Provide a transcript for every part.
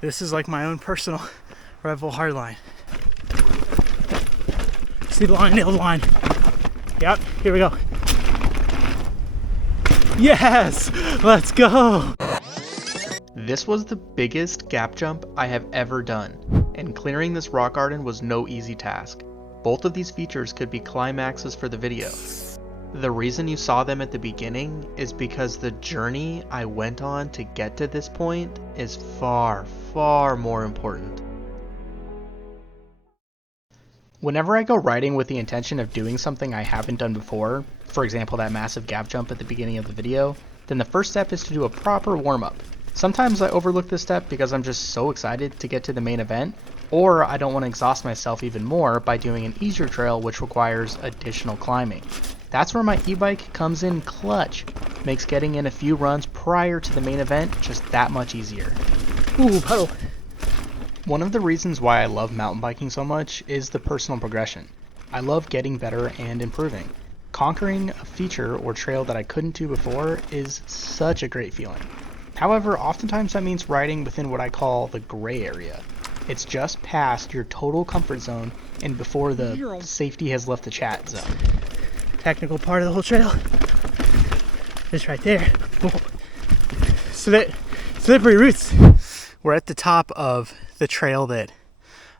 This is like my own personal Redbull Hardline. See the line, nailed line. Yep, here we go. Yes, let's go. This was the biggest gap jump I have ever done, and clearing this rock garden was no easy task. Both of these features could be climaxes for the video. The reason you saw them at the beginning is because the journey I went on to get to this point is far, far more important. Whenever I go riding with the intention of doing something I haven't done before, for example that massive gap jump at the beginning of the video, then the first step is to do a proper warm-up. Sometimes I overlook this step because I'm just so excited to get to the main event, or I don't want to exhaust myself even more by doing an easier trail which requires additional climbing. That's where my e-bike comes in clutch, makes getting in a few runs prior to the main event just that much easier. Ooh, puddle. One of the reasons why I love mountain biking so much is the personal progression. I love getting better and improving. Conquering a feature or trail that I couldn't do before is such a great feeling. However, oftentimes that means riding within what I call the gray area. It's just past your total comfort zone and before the safety has left the chat zone. Technical part of the whole trail. This right there. Slippery roots. We're at the top of the trail that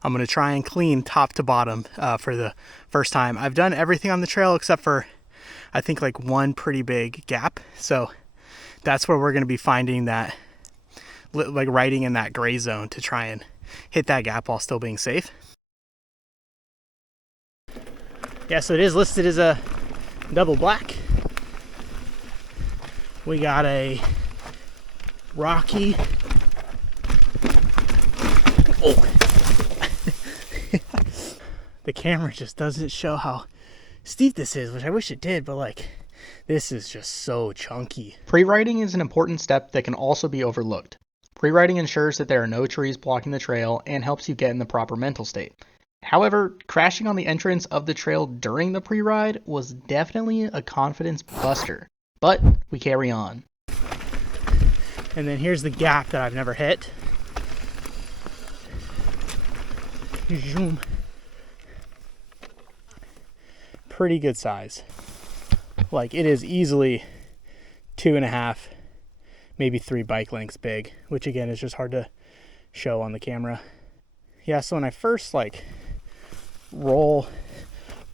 I'm going to try and clean top to bottom for the first time. I've done everything on the trail except for I think like one pretty big gap. So that's where we're going to be finding that, like riding in that gray zone to try and hit that gap while still being safe. Yeah, so it is listed as a double black. We got a rocky. Oh. The camera just doesn't show how steep this is, which I wish it did, but like this is just so chunky. Pre-riding is an important step that can also be overlooked. Pre-riding ensures that there are no trees blocking the trail and helps you get in the proper mental state. However, crashing on the entrance of the trail during the pre-ride was definitely a confidence buster, but we carry on. And then here's the gap that I've never hit. Zoom. Pretty good size. Like it is easily 2.5, maybe 3 bike lengths big, which again is just hard to show on the camera. Yeah, so when I first like roll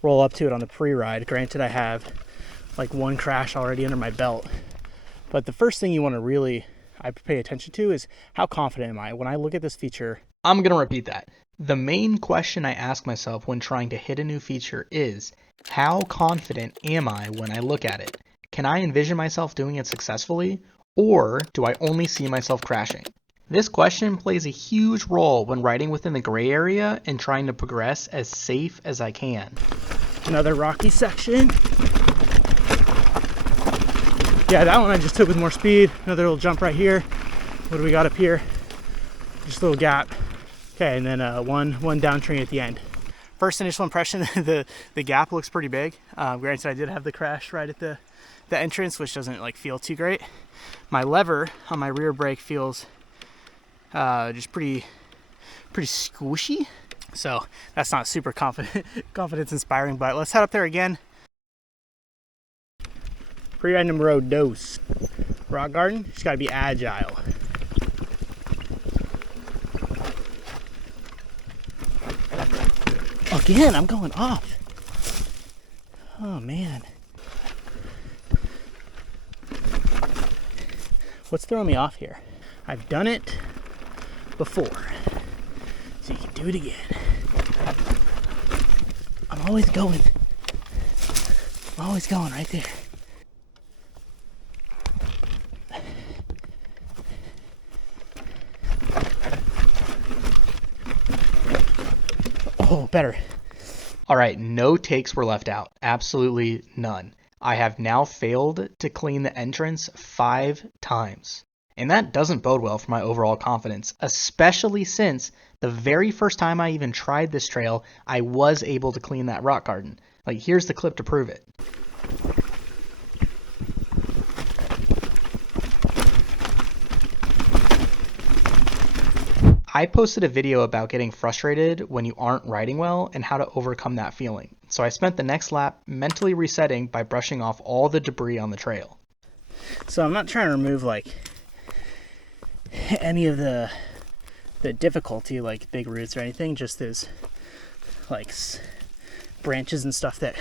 up to it on the pre-ride, granted I have like one crash already under my belt, but the first thing you want to really pay attention to is how confident am I when I look at this feature. I'm gonna repeat that. The main question I ask myself when trying to hit a new feature is, how confident am I when I look at it? Can I envision myself doing it successfully, or do I only see myself crashing? This question plays a huge role when riding within the gray area and trying to progress as safe as I can. Another rocky section. Yeah, that one I just took with more speed. Another little jump right here. What do we got up here? Just a little gap. Okay, and then one down train at the end. First initial impression, the gap looks pretty big. Granted, I did have the crash right at the entrance, which doesn't like feel too great. My lever on my rear brake feels just pretty squishy. So that's not super confidence inspiring, but let's head up there again. Pre-ride numero dos. Rock garden, just gotta be agile. Again, I'm going off. Oh man. What's throwing me off here? I've done it before, so you can do it again. I'm always going right there. Oh, better. All right, no takes were left out. Absolutely none. I have now failed to clean the entrance 5 times. And that doesn't bode well for my overall confidence, especially since the very first time I even tried this trail, I was able to clean that rock garden. Like, here's the clip to prove it. I posted a video about getting frustrated when you aren't riding well and how to overcome that feeling. So I spent the next lap mentally resetting by brushing off all the debris on the trail. So I'm not trying to remove like any of the difficulty, like big roots or anything, just as like branches and stuff that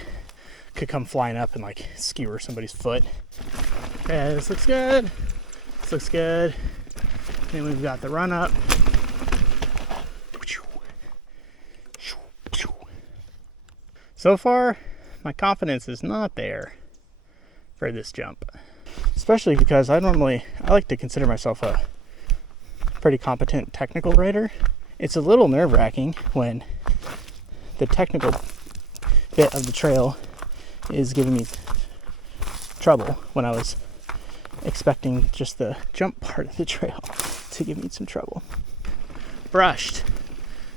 could come flying up and like skewer somebody's foot. Okay, this looks good. This looks good. Then we've got the run up. So far, my confidence is not there for this jump. Especially because I like to consider myself a pretty competent technical rider. It's a little nerve-wracking when the technical bit of the trail is giving me trouble when I was expecting just the jump part of the trail to give me some trouble. Brushed.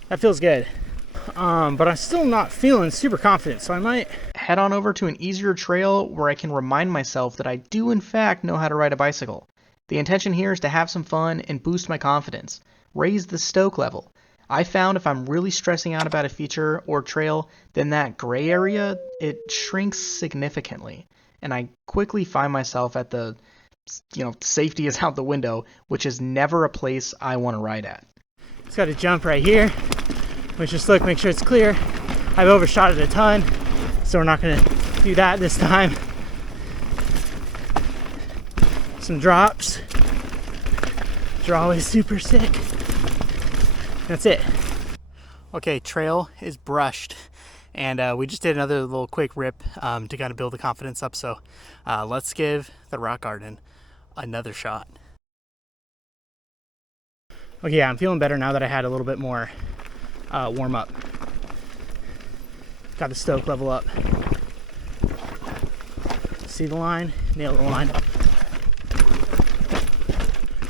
That feels good. But I'm still not feeling super confident, so I might head on over to an easier trail where I can remind myself that I do in fact know how to ride a bicycle. The intention here is to have some fun and boost my confidence, raise the Stoke level. I found if I'm really stressing out about a feature or trail, then that gray area, it shrinks significantly. And I quickly find myself at the, safety is out the window, which is never a place I want to ride at. It's got a jump right here. Let's just look, make sure it's clear. I've overshot it a ton, so we're not gonna do that this time. Some drops. They're always super sick. That's it. Okay, trail is brushed, and we just did another little quick rip to kind of build the confidence up. So let's give the rock garden another shot. Okay, yeah, I'm feeling better now that I had a little bit more warm up. Got the Stoke level up. See the line? Nail the line.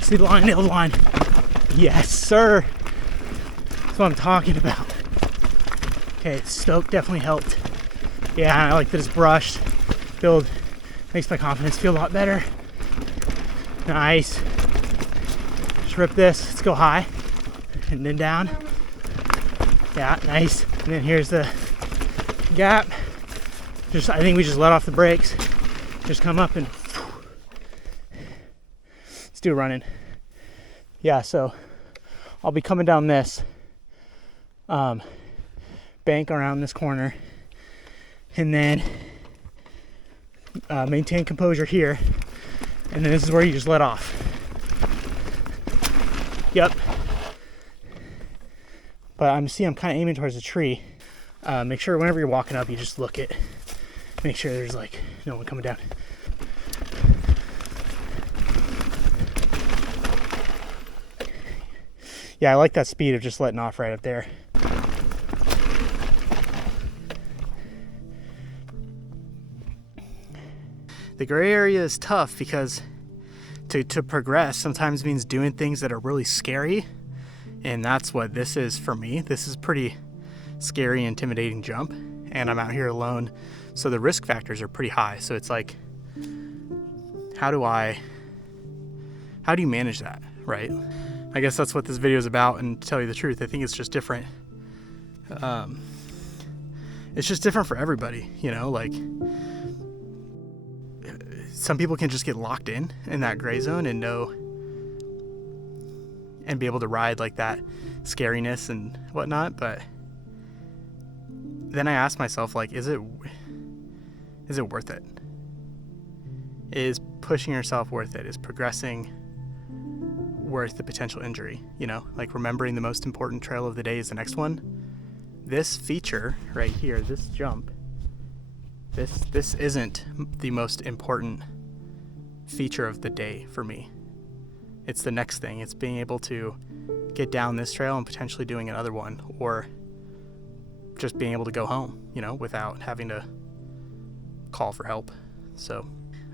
See the line? Nail the line. Yes, sir. That's what I'm talking about. Okay, Stoke definitely helped. Yeah, I like that it's brushed. Makes my confidence feel a lot better. Nice. Just rip this. Let's go high. And then down. Yeah, nice. And then here's the gap. I think we just let off the brakes. Just come up and let's do a run-in. Yeah, so I'll be coming down this bank around this corner, and then maintain composure here, and then this is where you just let off. Yep. But I'm kind of aiming towards the tree. Make sure whenever you're walking up, you just look at, make sure there's like no one coming down. Yeah, I like that speed of just letting off right up there. The gray area is tough because to progress sometimes means doing things that are really scary. And that's what this is for me. This is a pretty scary, intimidating jump. And I'm out here alone. So the risk factors are pretty high. So it's like, how do you manage that, right? I guess that's what this video is about, and to tell you the truth, I think it's just different. It's just different for everybody, like some people can just get locked in that gray zone and be able to ride like that scariness and whatnot. But then I ask myself, like, is it worth it? Is pushing yourself worth it? Is progressing worth the potential injury? Like remembering the most important trail of the day is the next one. This feature right here, this jump, this isn't the most important feature of the day for me. It's the next thing. It's being able to get down this trail and potentially doing another one, or just being able to go home, without having to call for help. So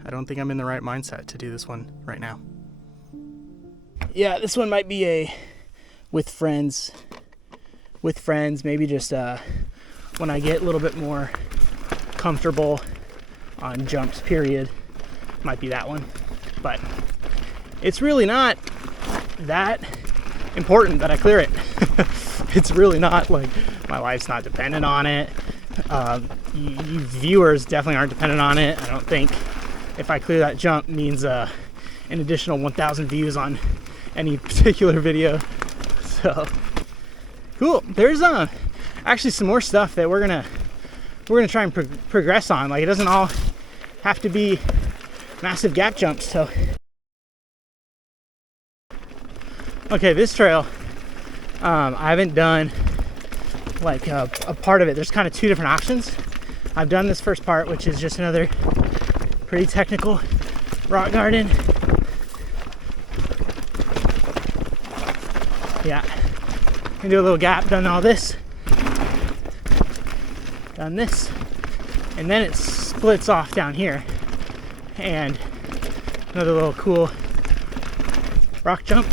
I don't think I'm in the right mindset to do this one right now. Yeah, this one might be with friends, maybe just when I get a little bit more comfortable on jumps, period, might be that one. But it's really not that important that I clear it. It's really not like my life's not dependent on it. You viewers definitely aren't dependent on it. I don't think if I clear that jump means an additional 1,000 views on any particular video. So cool. There's actually some more stuff that we're gonna try and progress on. Like, it doesn't all have to be massive gap jumps. So okay, this trail I haven't done like a part of it. There's kind of two different options. I've done this first part, which is just another pretty technical rock garden. Yeah, can do a little gap, done all this, done this, and then it splits off down here, and another little cool rock jump.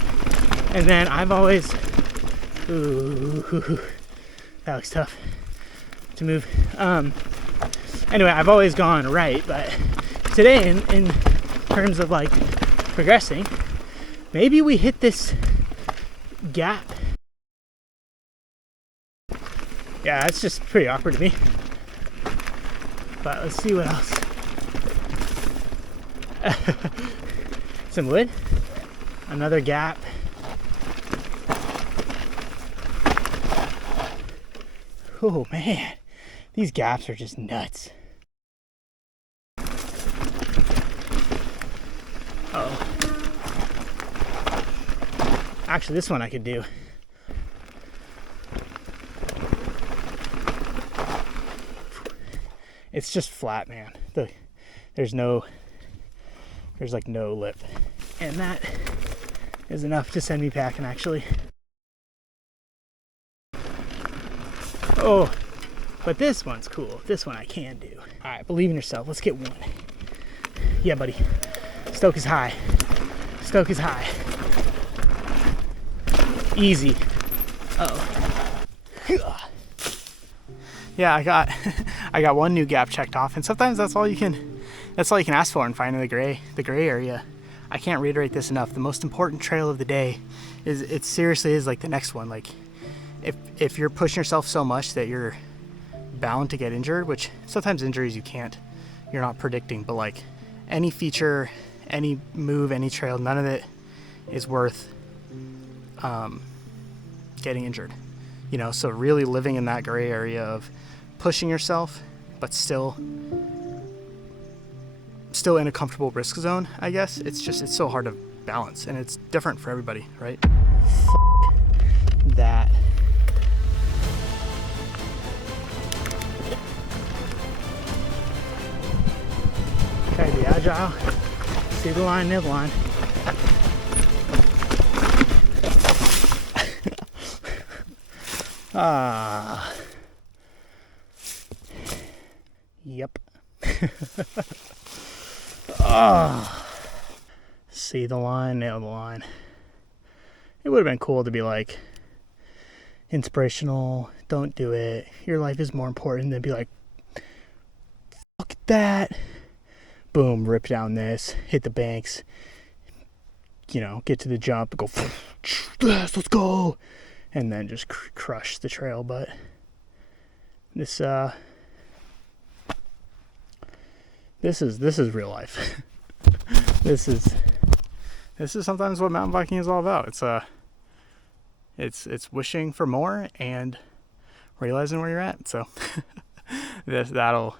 And then I've always, ooh, that looks tough to move. Anyway, I've always gone right, but today in terms of like progressing, maybe we hit this gap. Yeah, it's just pretty awkward to me. But let's see what else. Some wood, another gap. Oh man, these gaps are just nuts. Uh-oh. Actually, this one I could do. It's just flat, man. There's like no lip. And that is enough to send me packing, actually. Oh, but this one's cool. This one I can do. All right, believe in yourself. Let's get one. Yeah, buddy. Stoke is high. Stoke is high. Easy. Uh-oh. Yeah, I got one new gap checked off, and sometimes that's all you can ask for in finding the gray area. I can't reiterate this enough. The most important trail of the day it seriously is like the next one. Like, if you're pushing yourself so much that you're bound to get injured, which sometimes injuries you're not predicting, but like any feature, any move, any trail, none of it is worth getting injured. You know, so really living in that gray area of pushing yourself, but still in a comfortable risk zone, I guess. It's so hard to balance, and it's different for everybody, right? That. Okay, be agile. See the line, nib line. Yep. See the line, nail the line. It would have been cool to be like inspirational, don't do it, your life is more important, than be like, fuck that, boom, rip down this, hit the banks, you know, get to the jump, go, yes, let's go, and then just crush the trail. But this is real life. This is sometimes what mountain biking is all about. It's wishing for more and realizing where you're at. So that'll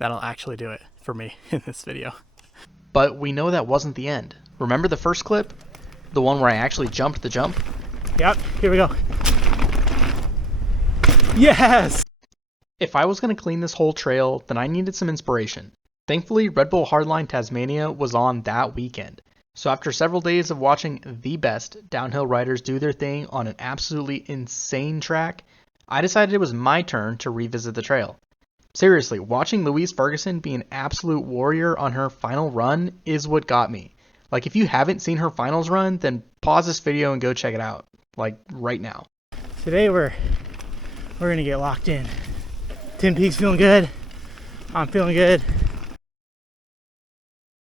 actually do it for me in this video. But we know that wasn't the end. Remember the first clip? The one where I actually jumped the jump? Yep, here we go. Yes! If I was going to clean this whole trail, then I needed some inspiration. Thankfully, Redbull Hardline Tasmania was on that weekend. So after several days of watching the best downhill riders do their thing on an absolutely insane track, I decided it was my turn to revisit the trail. Seriously, watching Louise Ferguson be an absolute warrior on her final run is what got me. Like, if you haven't seen her finals run, then pause this video and go check it out. Like, right now. Today we're gonna get locked in. Tin Peaks feeling good. I'm feeling good.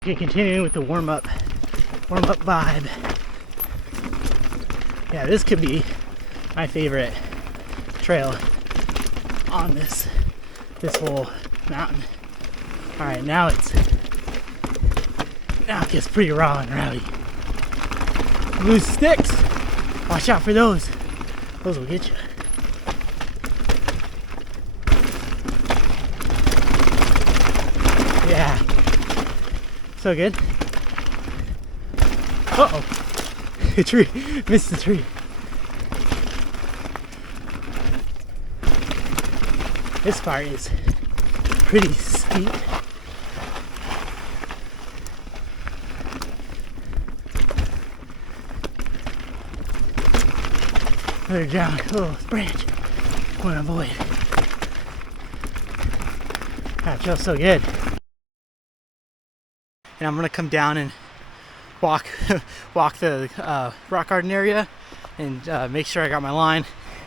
Okay, continuing with the warm-up vibe. Yeah, this could be my favorite trail on this whole mountain. All right, now it gets pretty raw and rowdy. Loose sticks, watch out for those. Those will get you. Yeah, so good. Uh-oh, the tree, missed the tree. This part is pretty steep. Another down, little branch. Want to avoid. That feels so good. And I'm gonna come down and walk the rock garden area and make sure I got my line.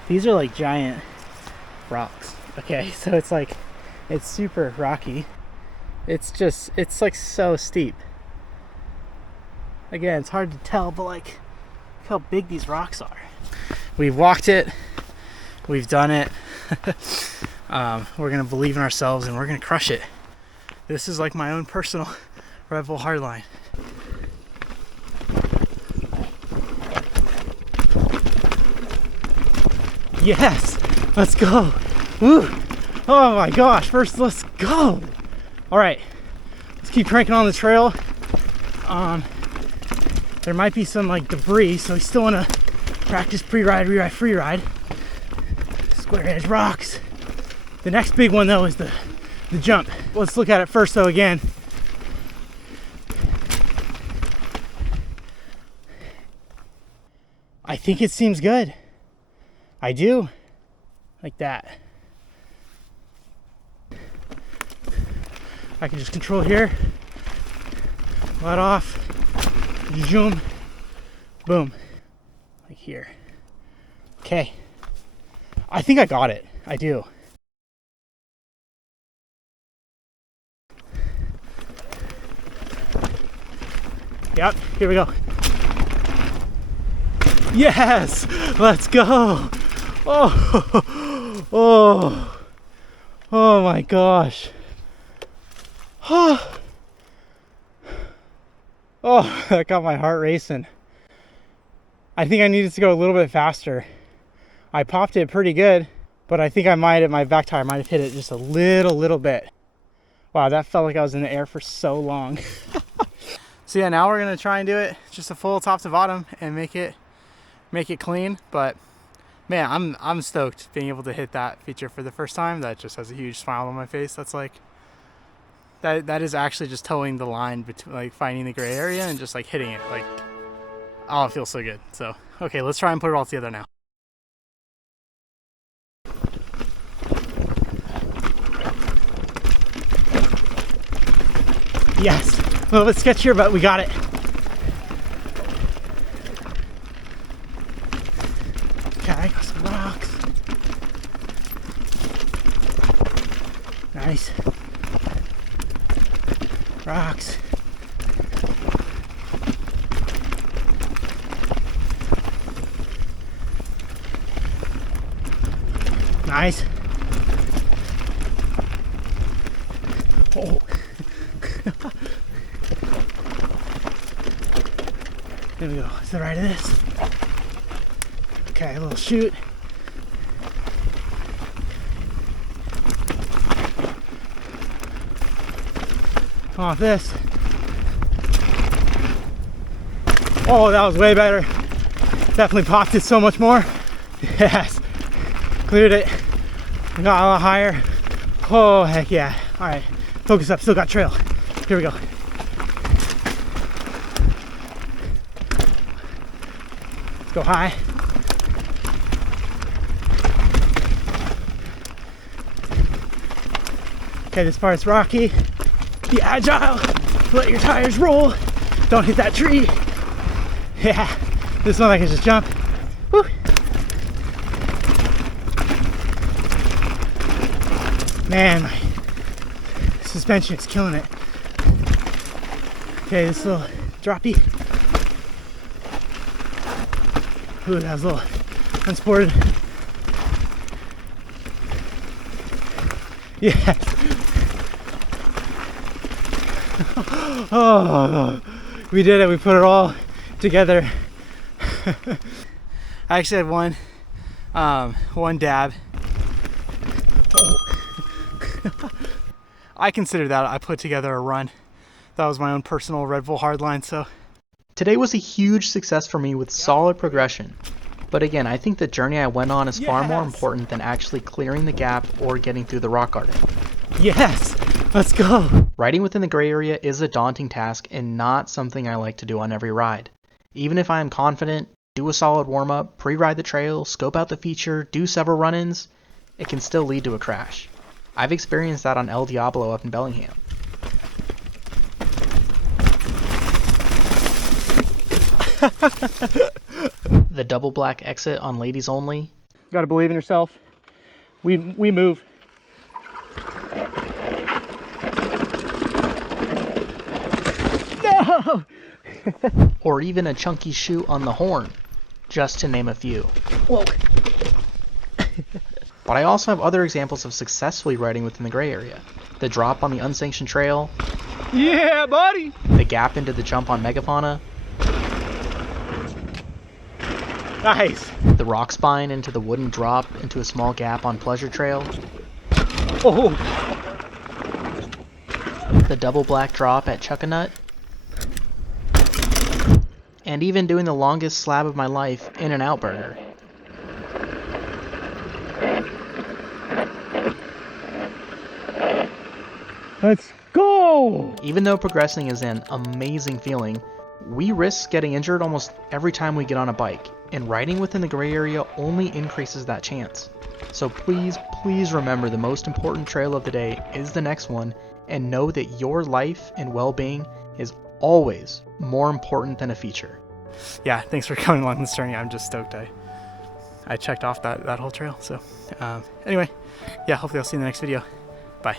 These are like giant rocks. Okay, so it's like, it's super rocky. It's like so steep. Again, it's hard to tell, but like, look how big these rocks are. We've walked it, we've done it. We're gonna believe in ourselves and we're gonna crush it. This is like my own personal Redbull Hardline. Yes, let's go. Woo. Oh my gosh, first let's go. All right, let's keep cranking on the trail. There might be some like debris, so we still wanna practice pre-ride, re-ride, free ride. Square edge rocks. The next big one though is the jump. Let's look at it first though again. I think it seems good. I do. Like that. I can just control here. Let off. Zoom. Boom. Like here. Okay. I think I got it. I do. Yep, here we go. Yes! Let's go! Oh my gosh. Oh, that got my heart racing. I think I needed to go a little bit faster. I popped it pretty good, but I think my back tire might have hit it just a little bit. Wow, that felt like I was in the air for so long. So yeah, now we're gonna try and do it just a full top to bottom and make it clean. But man, I'm stoked being able to hit that feature for the first time. That just has a huge smile on my face. That's like, that is actually just towing the line between, like, finding the gray area and just like hitting it. Like, oh, it feels so good. So okay, let's try and put it all together now. Yes, a little bit sketchier, but we got it. Okay, I got some rocks. Nice. Rocks. Nice. Oh. There we go. To the right of this. Okay, a little chute. Come off this. Oh, that was way better. Definitely popped it so much more. Yes. Cleared it. Got a lot higher. Oh, heck yeah. All right. Focus up. Still got trail. Here we go. Let's go high. Okay, this part's rocky. Be agile. Let your tires roll. Don't hit that tree. Yeah, this one I can just jump. Woo. Man, my suspension is killing it. Okay, this little droppy. Ooh, that was a little unsported. Yes. Oh, we did it. We put it all together. I actually had one dab. I consider that I put together a run. That was my own personal Redbull Hardline. So today was a huge success for me with solid progression. But again, I think the journey I went on is far more important than actually clearing the gap or getting through the rock garden. yes, let's go. Riding within the gray area is a daunting task and not something I like to do on every ride. Even if I am confident, do a solid warm-up, pre-ride the trail, scope out the feature, do several run-ins, it can still lead to a crash. I've experienced that on El Diablo up in Bellingham. The double black exit on ladies only. Gotta believe in yourself. We move. No! Or even a chunky shoe on the horn, just to name a few. Whoa. But I also have other examples of successfully riding within the gray area. The drop on the unsanctioned trail. Yeah, buddy! The gap into the jump on Megafauna. Nice. The rock spine into the wooden drop into a small gap on Pleasure Trail. Oh. The double black drop at Chuckanut. And even doing the longest slab of my life, In-N-Out Burger. Let's go! Even though progressing is an amazing feeling, we risk getting injured almost every time we get on a bike, and riding within the gray area only increases that chance. So please, please remember the most important trail of the day is the next one, and know that your life and well-being is always more important than a feature. Yeah, thanks for coming along this journey. I'm just stoked I checked off that whole trail. So anyway, yeah, hopefully I'll see you in the next video. Bye.